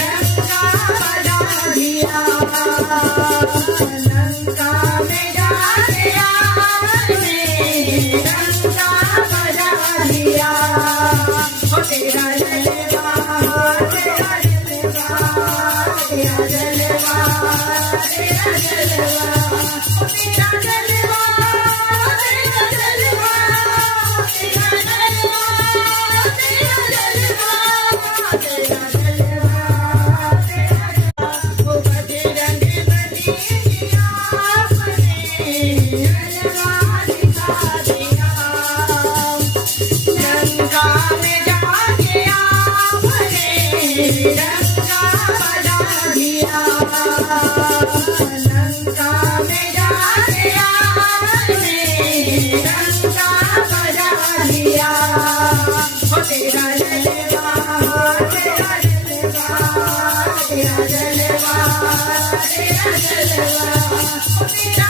रंगा बजा दिया लंका में जाके आपने रंगा बजा दिया हो तेरा जलवा तेरा जलवा तेरा जलवा तेरा जलवा तेरा जलवा तेरा जलवा तेरा जलवा तेरा जलवा तेरा जलवा ओ बजरंग बली आपने जलवा दिखा दिया लंका में जाके आपने रंगा बजा दिया लंका में जाके आपने रंगा बजा दिया हो तेरा जलवा तेरा जलवा तेरा जलवा तेरा जलवा तेरा